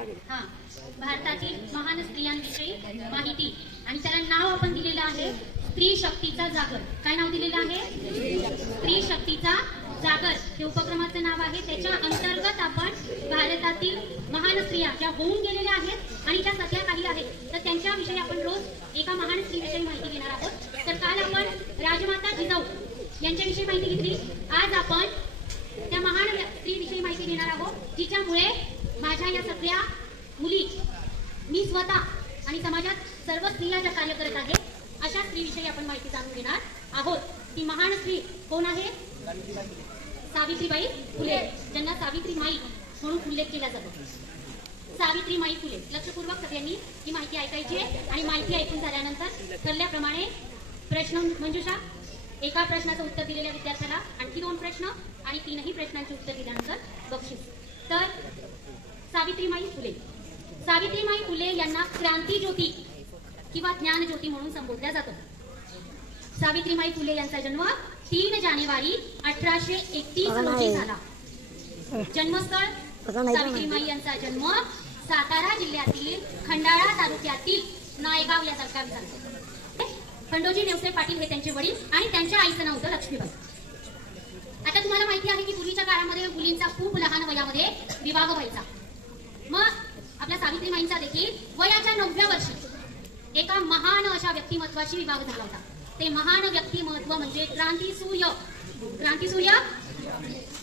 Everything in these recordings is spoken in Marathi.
हा, भारतातील महान स्त्रियांविषयी माहिती आणि त्याला नाव आपण दिलेलं आहे स्त्री शक्तीचा जागर. काय नाव दिलेलं आहे? स्त्री शक्तीचा जागर हे उपक्रमाचं नाव आहे. त्याच्या अंतर्गत आपण भारतातील महान स्त्रिया ज्या होऊन गेलेल्या आहेत आणि ज्या सध्या काही आहेत तर त्यांच्याविषयी आपण रोज एका महान स्त्रीविषयी माहिती घेणार आहोत. तर काल आपण राजमाता जिजाऊ यांच्याविषयी माहिती घेतली. आज आपण त्या महान स्त्रीविषयी माहिती घेणार आहोत जिच्यामुळे माझ्या या सगळ्या मुली, मी स्वतः आणि समाजात सर्व स्त्रिया ज्या कार्य करत आहेत अशा स्त्रीविषयी आपण माहिती जाणून घेणार आहोत. ती महान स्त्री कोण आहे? सावित्रीबाई फुले, ज्यांना सावित्री माई म्हणून उल्लेख केला जातो. सावित्रीमाई फुले. लक्षपूर्वक सगळ्यांनी ही माहिती ऐकायची आहे आणि माहिती ऐकून झाल्यानंतर ठरल्याप्रमाणे प्रश्न मंजुषा, एका प्रश्नाचं उत्तर दिलेल्या विद्यार्थ्याला आणखी 2 प्रश्न आणि 3ही प्रश्नांची उत्तर दिल्यानंतर बक्षीस. तर सावित्रीमाई फुले. सावित्रीमाई फुले यांना क्रांती ज्योती किंवा ज्ञान ज्योती म्हणून संबोधल्या जातं. सावित्रीमाई फुले यांचा जन्म 3 जानेवारी 1831 रोजी झाला. जन्मस्थळ सावित्रीमाई यांचा जन्म सातारा जिल्ह्यातील खंडाळा तालुक्यातील नायगाव या गावी झाला. खंडोजी नेवसे पाटील हे त्यांचे वडील आणि त्यांच्या आईचं नाव होतं लक्ष्मीबाई. आता तुम्हाला माहिती आहे की पूर्वीच्या काळामध्ये मुलींचा खूप लहान वयामध्ये विवाह व्हायचा. मग आपल्या सावित्रीमाईंचा देखील वयाच्या 9व्या वर्षी एका महान अशा व्यक्तिमत्वाशी विवाह झाला होता. ते महान व्यक्तिमत्व म्हणजे क्रांतिसूर्य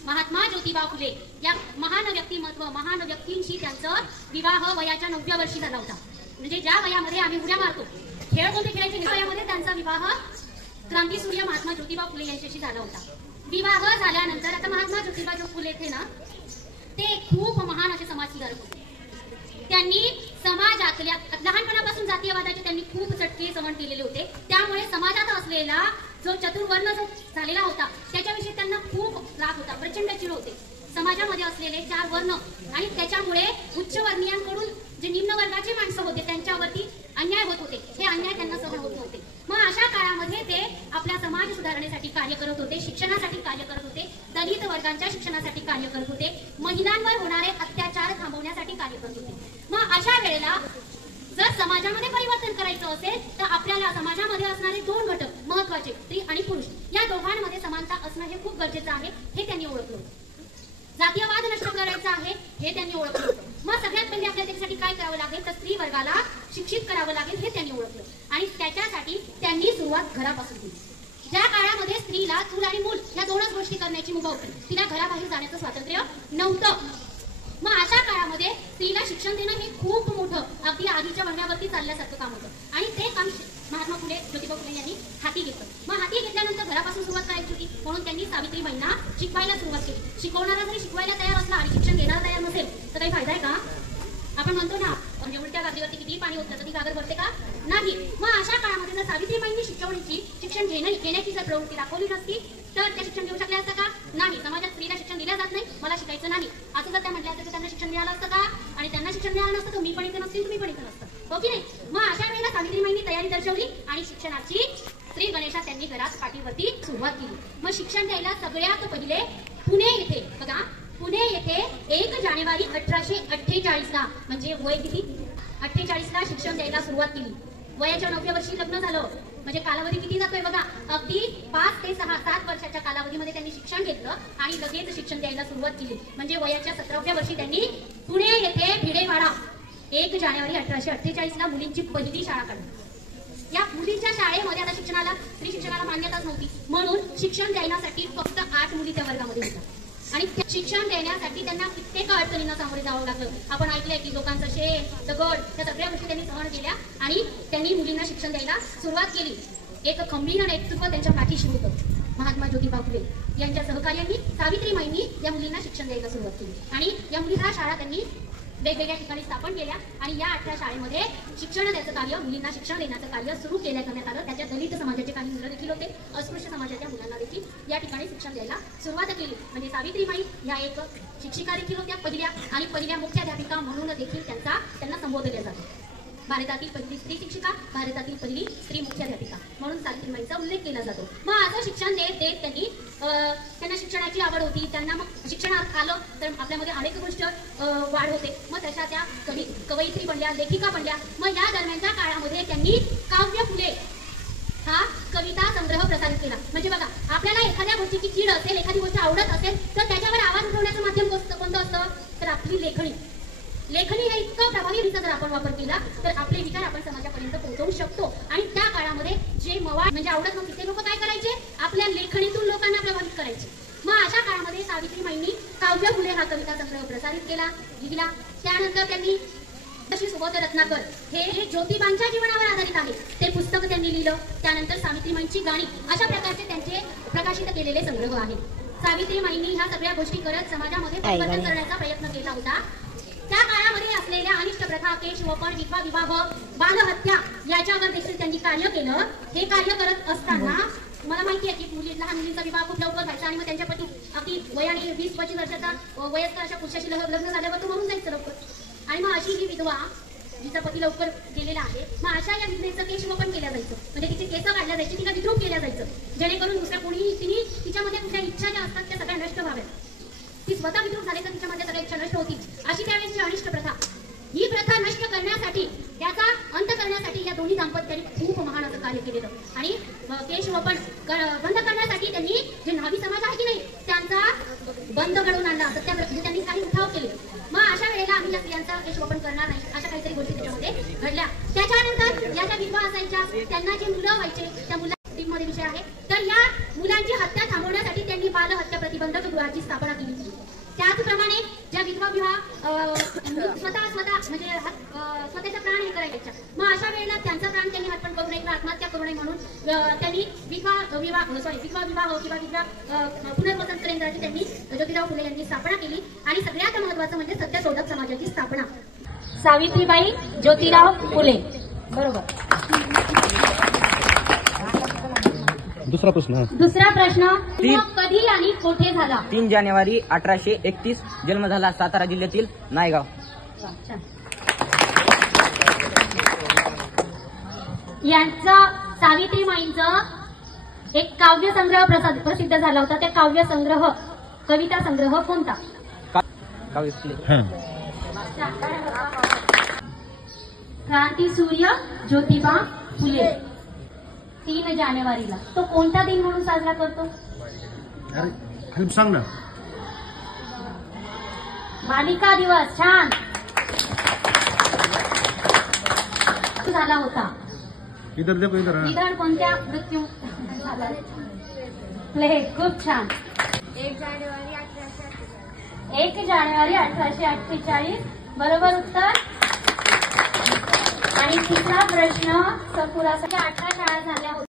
महात्मा ज्योतिबा फुले. या महान व्यक्तिमत्व, महान व्यक्तींशी त्यांचा विवाह वयाच्या 9व्या वर्षी झाला होता. म्हणजे ज्या वयामध्ये आम्ही उड्या मारतो, खेळ कोणते खेळायचे त्या वयामध्ये त्यांचा विवाह क्रांतिसूर्य महात्मा ज्योतिबा फुले यांच्याशी झाला होता. विवाह झाल्यानंतर आता महात्मा ज्योतिबा जो फुले थे ना, ते खूप महान असे समाजसुधारक होते. त्यांनी समाजातल्या लहानपणापासून जातीयवादाचे त्यांनी खूप चटके सहन केलेले होते. त्यामुळे समाजात असलेला जो चतुर्वर्ण जो झालेला होता त्याच्याविषयी त्यांना खूप राग होता, प्रचंड चिड होते. समाजामध्ये असलेले 4 वर्ण आणि त्याच्यामुळे उच्चवर्णीयांकडून जे निम्न वर्गाचे माणसं होते त्यांच्यावरती अन्याय होत होते. हे अन्याय त्यांना सहन होत नव्हते. मग अशा काळामध्ये ते आपल्या समाज सुधारणेसाठी कार्य करत होते, शिक्षणासाठी कार्य करत होते, दलित वर्गांच्या शिक्षणासाठी कार्य करत होते, महिलांवर होणारे अत्याचार थांबवण्यासाठी कार्य करत होते. मग अशा वेळेला जर समाजामध्ये परिवर्तन करायचं असेल तर आपल्याला समाजामध्ये असणारे 2 घटक महत्वाचे, स्त्री आणि पुरुष, या दोघांमध्ये समानता असणं हे खूप गरजेचं आहे हे त्यांनी ओळखलं. जातीयवाद नष्ट करायचा आहे हे त्यांनी ओळखलं होतं. मग सगळ्यात पहिले आपल्याला त्यासाठी काय करावं लागेल तर स्त्री वर्गाला शिक्षित करावं लागेल हे त्यांनी ओळखलं आणि त्याच्यासाठी त्यांनी सुरुवात घरापासून केली. ज्या काळामध्ये स्त्रीला चूल आणि मूल या 2च गोष्टी करण्याची मुभा होती, तिला घराबाहेर जाण्याचं स्वातंत्र्य नव्हतं. मग अशा काळामध्ये स्त्रीला शिक्षण देणं हे खूप मोठं, अगदी आधीच्या वळणावरती चालल्यासारखं काम होतं आणि ते काम महात्मा फुले, ज्योतिबा फुले यांनी हाती घेतलं. मग हाती घेतल्यानंतर घरापासून सुरुवात करायची होती म्हणून त्यांनी सावित्रीबाईंना शिकवायला सुरुवात केली. शिकवणारा जरी शिकवायला तयार असला आणि शिक्षण देणारा तयार नसेल तर काही फायदा आहे का? आपण म्हणतो ना, म्हणजे उलट्या गादीवरती किती पाणी होतं तर ती गागर भरते का? नाही. मग अशा काळामध्ये जर सावित्रीबाईंनी शिक्षण घेण्याची जर प्रवृत्ती दाखवली नसती तर त्या शिक्षण घेऊ शकल्या असतं का? नाही. समाजात स्त्रीला शिक्षण दिलं जात नाही, मला शिकायचं नाही असं जर त्या म्हटल्या असतं तर त्यांना शिक्षण मिळालं असतं का? आणि त्यांना शिक्षण मिळालं नसतं तर मी पण इथे नसतील, तुम्ही पण इथे नसतं, हो की नाही? मग अशा वेळेला सावित्रीबाईंनी तयारी दर्शवली आणि शिक्षणाची श्री गणेशा त्यांनी घरात पाठीवरती सुरुवात केली. मग शिक्षण द्यायला सगळ्यात पहिले पुणे येथे, बघा पुणे येथे 1 जानेवारी 1848ला, म्हणजे वय किती? 48ला शिक्षण द्यायला सुरुवात केली. वयाच्या 9व्या वर्षी लग्न झालं. म्हणजे कालावधी किती जातोय बघा, अगदी 5 ते 7 वर्षाच्या कालावधीमध्ये त्यांनी शिक्षण घेतलं आणि लगेच शिक्षण द्यायला सुरुवात केली. म्हणजे वयाच्या 17व्या वर्षी त्यांनी पुणे येथे भिडेवाडा 1 जानेवारी 1848ला मुलींची पहिली शाळा काढली. या मुलींच्या शाळेमध्ये आता स्त्री शिक्षणाला मान्यताच नव्हती म्हणून शिक्षण देण्यासाठी फक्त 8 मुली त्या वर्गामध्ये होत्या आणि शिक्षण देण्यासाठी त्यांना कित्येक अडचणींना सामोरे जावं लागलं. आपण ऐकलंय की लोकांचं शेण, दगड या सगळ्या गोष्टी त्यांनी सहन केल्या आणि त्यांनी मुलींना शिक्षण द्यायला सुरुवात केली. एक खंबीर नेतृत्व त्यांच्या पाठीशी होतं. महात्मा ज्योतिबा फुले यांच्या सहकार्यांनी सावित्रीमाईंनी या मुलींना शिक्षण द्यायला सुरुवात केली आणि या मुलींना शाळा त्यांनी वेगवेगळ्या ठिकाणी स्थापन केल्या आणि या 18 शाळेमध्ये शिक्षण द्यायचं कार्य, मुलींना शिक्षण देण्याचं कार्य सुरू करण्यात आलं. त्याच्या दलित समाजाचे काही मुलं देखील होते, अस्पृश्य समाजाच्या मुलांना देखील या ठिकाणी शिक्षण द्यायला सुरुवात केली. म्हणजे सावित्रीबाई ह्या एक शिक्षिका देखील होत्या पहिल्या आणि पहिल्या मुख्याध्यापिका म्हणून देखील त्यांना संबोधले जाते. भारतातील पहिली स्त्री शिक्षिका, भारतातील पहिली स्त्री मुख्याध्यापिका म्हणून सावित्रीबाईंचा उल्लेख केला जातो. मग असं शिक्षण देत देत त्यांना शिक्षणाची आवड होती. त्यांना मग शिक्षणात आलं तर आपल्यामध्ये अनेक गोष्ट वाढ होते. मग तशा त्या कवयित्री बनल्या, लेखिका बनल्या. मग या दरम्यानच्या काळामध्ये त्यांनी काव्य फुले हा कविता संग्रह प्रसारित केला. म्हणजे बघा, आपल्याला एखाद्या गोष्टीची चीड असेल, एखादी गोष्ट आवडत असेल तर त्याच्यावर आवाज उठवण्याचं माध्यम कोणतं असतं तर आपली लेखणी. लेखणी हे इतकं प्रभावीरित्या जर आपण वापर केला तर आपले विचार आपण समाजापर्यंत पोहोचवू शकतो. आणि त्या काळामध्ये जे मवाळ म्हणजे आवडत नव्हते ते लोक काय करायचे, आपल्या लेखणीतून लोकांना प्रभावित करायचे. मग अशा काळामध्ये सावित्रीबाईंनी काव्य फुले हा कविता संग्रह प्रसारित केला, लिहिला. त्यानंतर त्यांनी सुबोध रत्नाकर हे ज्योतिबांच्या जीवनावर आधारित आहे ते पुस्तक त्यांनी लिहिलं. त्यानंतर सावित्रीबाईंची गाणी अशा प्रकारचे त्यांचे प्रकाशित केलेले संग्रह आहेत. सावित्रीबाईंनी ह्या सगळ्या गोष्टी करत समाजामध्ये परिवर्तन करण्याचा प्रयत्न केला होता. त्या काळामध्ये असलेल्या अनिष्ट प्रथा, केशवपण, विधवा विवाह, बालहत्या याच्यावर देखील त्यांनी कार्य केलं. हे कार्य करत असताना मला माहिती आहे की लहान मुलींचा विवाह खूप लवकर व्हायचा आणि मग त्यांच्यापैकी अगदी वयाने 20-25 वर्षाचा वयस्कर अशा पुरुषाशी लग्न झाल्यावर तो मरून जायचं लवकर. आणि मग अशी ही विधवा जिचा पती लवकर गेलेला आहे, मग अशा या विधवेचं केशवपण केलं जायचं. म्हणजे तिचे केस काढल्या जायचे, तिला विद्रूप केलं जायचं, जेणेकरून दुसऱ्या कोणी तिच्यामध्ये कुठल्या इच्छा ज्या असतात त्या सगळ्या नष्ट व्हाव्यात. ती स्वतः विद्रूप झाली तर तिच्यामध्ये सगळ्या इच्छा नष्ट होतील. अशी त्यावेळेची अनिष्ट प्रथा, ही प्रथा नष्ट करण्यासाठी, त्याचा अंत करण्यासाठी या दोन्ही दाम्पत्यांनी खूप महान असं कार्य केलेलं. आणि केशवपण बंद करण्यासाठी त्यांनी जे न्हावी समाज आहे की नाही त्यांचा बंद घडवून आणला. सत्याग्रह त्यांनी काही उठाव केले. मग अशा वेळेला आम्ही या स्त्रियांचा केशवपण करणार नाही अशा काहीतरी गोष्टी त्याच्यामध्ये घडल्या. त्याच्यानंतर या ज्या विधवा असायच्या त्यांना जे मुलं व्हायचे त्या मुलांमध्ये विषय आहे तर या मुलांची हत्या थांबवण्यासाठी त्यांनी बालहत्या प्रतिबंधक गृहाची स्थापना केली. त्याचप्रमाणे ज्या विधवा विवाह स्वतः म्हणजे स्वतःचा प्राण हे करायच्या, मग अशा वेळेला त्यांचा प्राण त्यांनी अर्पण करू नये किंवा आत्महत्या करू नये म्हणून त्यांनी विधवा विवाह किंवा विधवा पुनर्वसन केंद्राची त्यांनी ज्योतिराव फुले यांनी स्थापना केली. आणि सगळ्यात महत्वाचं म्हणजे सत्यशोधक समाजाची स्थापना. सावित्रीबाई ज्योतिराव फुले. बरोबर. दुसरा प्रश्न कधी आणि कोठे झाला? 3 जानेवारी 1831 जन्म झाला, सातारा जिल्ह्यातील नायगाव. यांचं सावित्रीबाईंचं एक काव्य संग्रह प्रसिद्ध झाला होता. त्या काव्य संग्रह कविता संग्रह कोणता? क्रांती सूर्य ज्योतिबा फुले. 3 जानेवारीला तो कोणता दिन म्हणून साजरा करतो? सांग ना. बालिका दिवस. छान झाला होता. निधन कोणत्या मृत्यू झाला? खूप छान. 1 जानेवारी 1848. बरोबर उत्तर. आणि तिसरा प्रश्न सपुरासाठी 18 शाळा झाल्या होत्या.